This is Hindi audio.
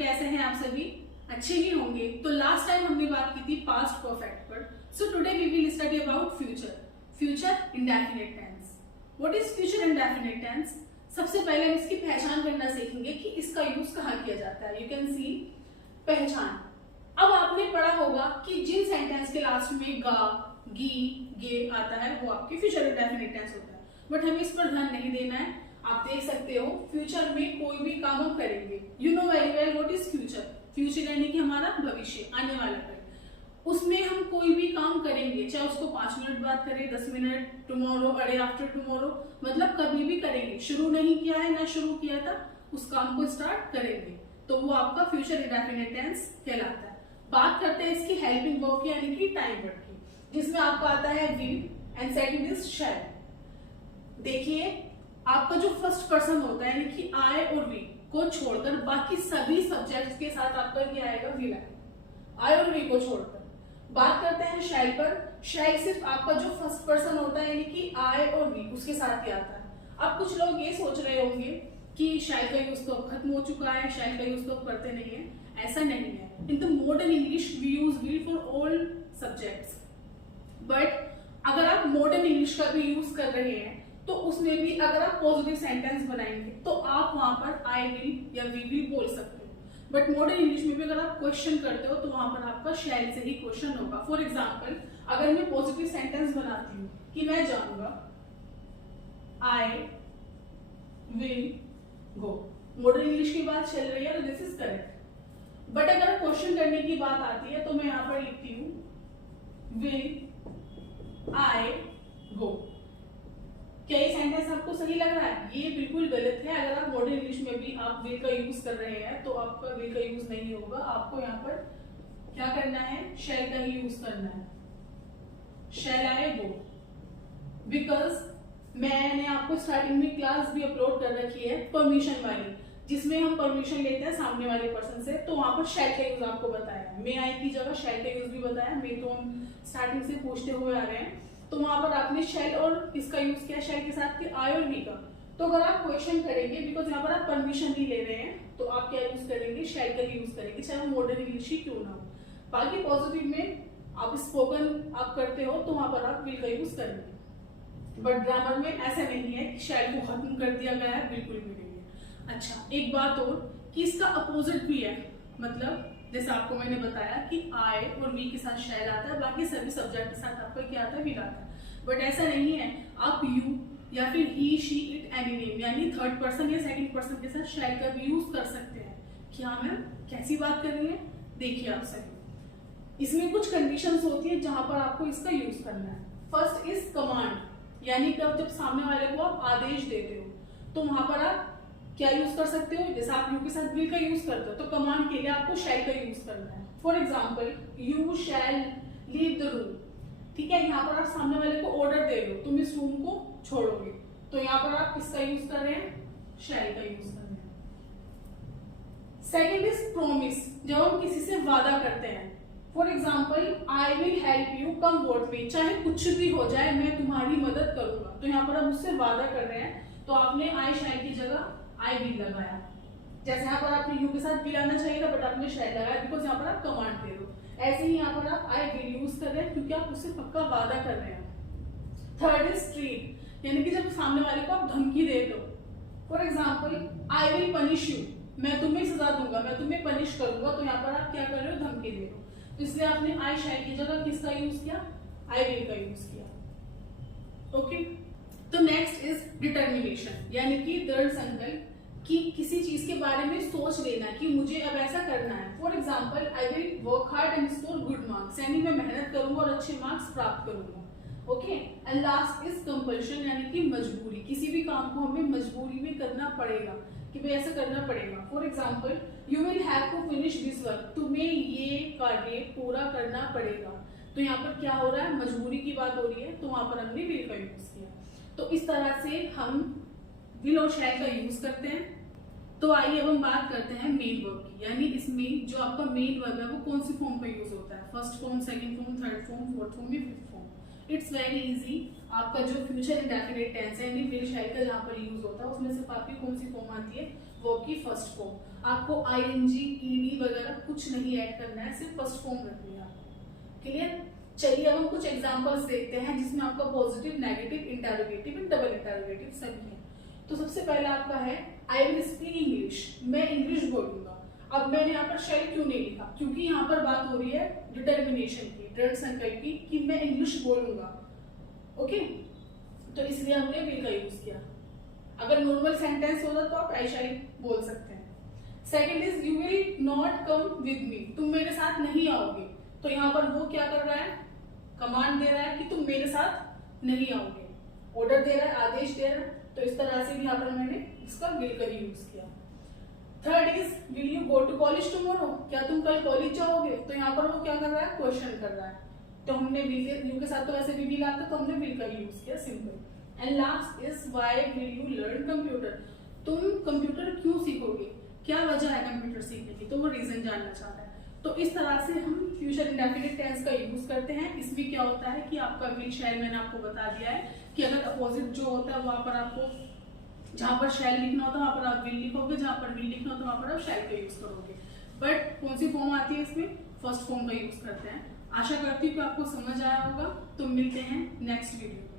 कैसे हैं आप सभी? अच्छे ही होंगे। तो लास्ट टाइम हमने बात की थी पास्ट परफेक्ट पर। So today we will study about future. Future indefinite tense. What is future indefinite tense? सबसे पहले हम इसकी पहचान करना सीखेंगे कि इसका यूज कहाँ किया जाता है। यू कैन सी पहचान। अब आपने पढ़ा होगा कि जिन सेंटेंस के लास्ट में गा, गी, गे आता है वो आपके फ्यूचर इंडेफिनिट टेंस होता है, बट हमें इस पर ध्यान नहीं देना है। आप देख सकते हो फ्यूचर में कोई भी काम हम करेंगे, you know very well what is future. Future यानी कि हमारा भविष्य, आने वाला पल। उसमें हम कोई भी काम करेंगे, चाहे उसको 5 मिनट बाद करें, 10 minute, tomorrow, day after tomorrow, मतलब कभी भी करेंगे। शुरू नहीं किया है ना शुरू किया था, उस काम को स्टार्ट करेंगे, तो वो आपका फ्यूचर इंडेफिनिट टेंस कहलाता है। बात करते हैं इसकी हेल्पिंग वर्ब की यानी कि टाइम वर्ब की, जिसमें आपका आता है विल एंड सेकंड इज शैल। देखिए आपका जो फर्स्ट पर्सन होता है यानी कि आई और वी को छोड़कर बाकी सभी सब्जेक्ट्स के साथ आपका क्या आएगा? विल आएगा, आई और वी को छोड़कर। बात करते हैं शैल पर। शैल सिर्फ आपका जो फर्स्ट पर्सन होता है यानी कि आई और वी उसके साथ ही आता है। अब कुछ लोग ये सोच रहे होंगे कि शैल का यूज तो खत्म हो चुका है, शैल का यूज तो करते नहीं है। ऐसा नहीं है। In the modern English we use will for all subjects, but अगर आप मॉडर्न इंग्लिश का भी यूज कर रहे हैं तो उसमें भी अगर आप पॉजिटिव सेंटेंस बनाएंगे तो आप वहां पर आई विल या वी विल बोल सकते हो। बट मॉडर्न इंग्लिश में भी अगर आप क्वेश्चन करते हो तो वहां पर आपका शैल से ही क्वेश्चन होगा। फॉर एग्जाम्पल अगर मैं पॉजिटिव सेंटेंस बनाती हूँ कि मैं जाऊंगा, I will go, modern English की बात चल रही है तो दिस इज करेक्ट। बट अगर क्वेश्चन करने की बात आती है तो मैं यहां पर लिखती हूं विल आई गो। क्या ये सेंटेंस आपको सही लग रहा है? ये बिल्कुल गलत है। अगर आप मॉडर्न इंग्लिश में भी आप विल का यूज कर रहे हैं तो आपका विल का यूज नहीं होगा। आपको यहाँ पर क्या करना है? शैल का ही यूज करना है। शैल आई गो, बिकॉज मैंने आपको स्टार्टिंग में क्लास भी अपलोड कर रखी है परमिशन वाली, जिसमें हम परमिशन लेते हैं सामने वाले पर्सन से, तो वहां पर शैल का यूज आपको बताया है। मे आई की जगह शैल का यूज भी बताया। मे तो हम स्टार्टिंग से पूछते हुए आ रहे हैं, तो वहां पर आपने शैल और किसका यूज किया? शैल के साथ आई और वी का। तो अगर आप क्वेश्चन करेंगे, बिकॉज यहाँ पर आप परमिशन नहीं ले रहे हैं, तो आप क्या यूज करेंगे? शैल का यूज करेंगे, चाहे वो मॉडर्न इंग्लिश ही क्यों ना हो। बाकी पॉजिटिव में आप स्पोकन आप करते हो तो वहां पर आप विल का यूज करेंगे, बट ग्रामर में ऐसा नहीं है कि शैल को खत्म कर दिया गया है, बिल्कुल भी नहीं है। अच्छा, एक बात और कि इसका अपोजिट भी है, मतलब जैसे आपको मैंने बताया कि आई और वी के साथ शैल आता है, बाकी सभी सब्जेक्ट के साथ आपका क्या आता है? विल आता है। बट ऐसा नहीं है। आप यू या फिर ही, शी, इट, एनी नेम यानी थर्ड पर्सन या सेकंड पर्सन के साथ शैल का भी यूज कर सकते हैं। क्या मैम कैसी बात कर रही है? देखिए आप सही, इसमें कुछ कंडीशंस होती है जहां पर आपको इसका यूज करना है। फर्स्ट इज कमांड, यानी कि जब सामने वाले को आप आदेश देते हो तो वहां पर आप क्या यूज कर सकते हो? जैसे आप यू के साथ विल का यूज करते हो तो कमांड के लिए आपको शैल का यूज करना है। For example you shall leave the room, ठीक है। यहाँ पर आप सामने वाले को ऑर्डर दे रहे हो, तुम इस रूम को छोड़ोगे, तो यहाँ पर आप किसका यूज कर रहे हैं? शैल का यूज कर रहे हैं। सेकेंड इज प्रोमिस, जब हम किसी से वादा करते हैं। For example I will help you come what may, चाहे कुछ भी हो जाए मैं तुम्हारी मदद करूंगा, तो यहाँ पर आप उससे वादा कर रहे हैं, तो आपने आई शैल की जगह आई विल लगाया। जैसे यहाँ पर आपने यू के साथ विल आना चाहिए था, बट आपने शैल लगाया, बिकॉज यहाँ पर आप कमांड दे रहे हो। ऐसे ही यहाँ पर आप आई विल यूज कर रहे हैं क्योंकि आप उससे पक्का वादा कर रहे हैं। थर्ड इज ट्रीट, यानी कि जब सामने वाले को आप धमकी देते हो। For example I will punish you, मैं तुम्हें सजा दूंगा, मैं तुम्हें पनिश करूंगा, तो यहाँ पर आप क्या कर रहे हो? धमकी दे रहे हो। तो इसलिए आपने आई शैल की जगह किसका यूज किया? आई विल का यूज किया। ओके, तो नेक्स्ट इज डिटर्मिनेशन, यानी कि दृढ़ संकल्प, कि किसी चीज के बारे में सोच लेना कि मुझे अब ऐसा करना है। For example I will work hard and score good marks, यानी मैं मेहनत करूंगा और अच्छे मार्क्स प्राप्त करूंगा। Okay, and last is compulsion, यानी कि मजबूरी, किसी भी काम को हमें मजबूरी में करना पड़ेगा कि भाई ऐसा करना पड़ेगा। For example you will have to finish this work, तुम्हें ये कार्य पूरा करना पड़ेगा, तो यहाँ पर क्या हो रहा है? मजबूरी की बात हो रही है, तो वहां पर हमने विल का यूज किया। तो इस तरह से हम विल और शैल का यूज करते हैं। तो आइए अब हम बात करते हैं मेन वर्ब की, यानी इसमें जो आपका मेन वर्ब है वो कौन सी फॉर्म पर यूज होता है? First form, second form, third form, fourth form या fifth form. It's very easy. आपका जो फ्यूचर इंडेफिनिट टेंस है यानी विल शैल का जहां पर यूज होता है उसमें सिर्फ आपकी कौन सी फॉर्म आती है? वर्ब की फर्स्ट फॉर्म। आपको आईएनजी, ईडी वगैरह कुछ नहीं ऐड करना है, सिर्फ फर्स्ट फॉर्म रखनी है आपको। क्लियर? चलिए अब हम कुछ एग्जांपल्स देखते हैं जिसमें आपका positive, negative, interrogative and double interrogative सभी है। तो सबसे पहला आपका है आई विल स्पीक इंग्लिश, मैं इंग्लिश बोलूंगा। अब मैंने यहाँ पर शैल क्यों नहीं लिखा, क्योंकि यहाँ पर बात हो रही है डिटर्मिनेशन की, दृढ़ संकल्प की कि मैं इंग्लिश बोलूंगा। ओके, तो इसलिए हमने विल का यूज किया। अगर नॉर्मल सेंटेंस होता तो आप आई शैल बोल सकते हैं। Second is you will not come with me, तुम मेरे साथ नहीं आओगे। तो यहाँ पर वो क्या कर रहा है, कमांड दे रहा है कि तुम मेरे साथ नहीं आओगे, ऑर्डर दे रहा है, आदेश दे रहा है। तो इस तरह से भी यहाँ पर मैंने इसका विल का यूज किया। Third is will you go to college tomorrow, क्या तुम कल कॉलेज जाओगे। तो यहाँ पर वो क्या कर रहा है, क्वेश्चन कर रहा है। तो हमने विल के साथ तो वैसे भी विल आता, तो हमने विल का यूज किया, simple. And last is why will you learn computer, तुम कंप्यूटर क्यों सीखोगे, क्या वजह है कंप्यूटर सीखने की, तो वो रीजन जानना चाहता है। तो इस तरह से हम फ्यूचर इंडेफिनिट टेंस का यूज करते हैं। इसमें क्या होता है कि आपका विल शैल मैंने आपको बता दिया है कि अगर अपोजिट जो होता है वहां पर आपको जहां पर शैल लिखना होता है वहां पर आप विल लिखोगे, जहां पर विल लिखना होता है वहां पर आप शैल का यूज करोगे। बट कौन सी फॉर्म आती है इसमें, फर्स्ट फॉर्म का यूज करते हैं। आशा करती हूँ कि आपको समझ आया होगा। तो मिलते हैं नेक्स्ट वीडियो।